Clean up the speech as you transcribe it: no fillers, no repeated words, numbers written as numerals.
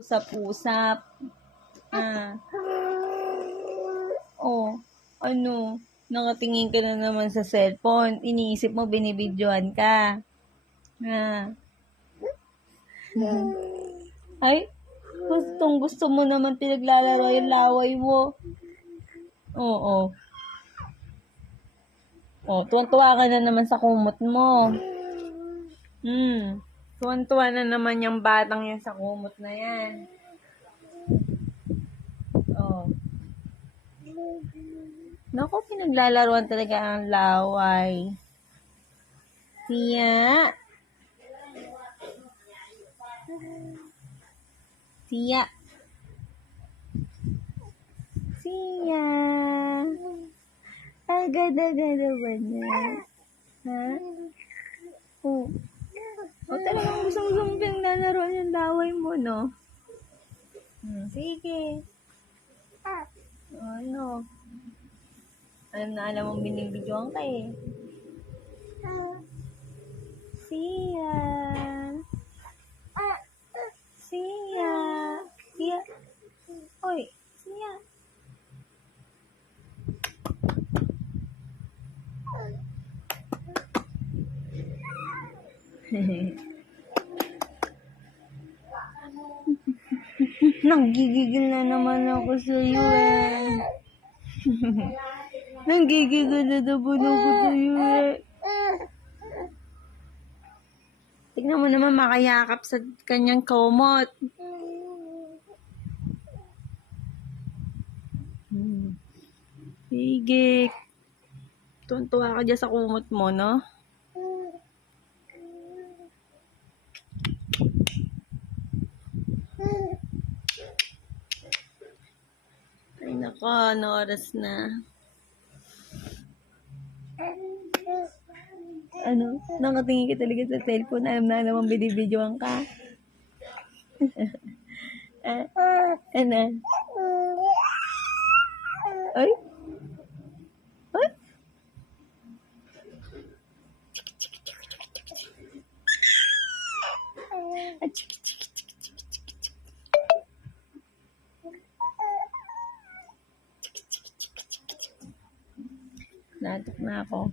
Usap-usap. Oh, ano? Nakatingin ka na naman sa cellphone. Iniisip mo, binibidyohan ka. Ay, gusto mo naman pinaglalaro yung laway mo. Oo. Oh, tuwan-tuwa ka na naman sa kumot mo. Tuwan-tuwa na naman yung batang yan sa kumot na yan. Oh. Naku, pinaglalaruan talaga ang laway. Tia. Tia. Tia. Agad-agad ba na? Ha? Oh. O talagang gusto mo pinaglalaruan yung laway mo, no? Sige. Ano? Alam mong binibidyoan ka eh. Sia. Sia. Sia. Oy, Sia. Nanggigigil na naman ako sa'yo eh. Nanggigigil na naman ako sa'yo eh. Tignan mo naman makayakap sa kanyang kumot. Sige. Tuntua ka dyan sa kumot mo, no? Ay nako, ano oras na? Ano? Nakatingin ka talaga sa cellphone. Alam na naman binibidyoan ka. Ano? Ay? Ay? Natok na ako.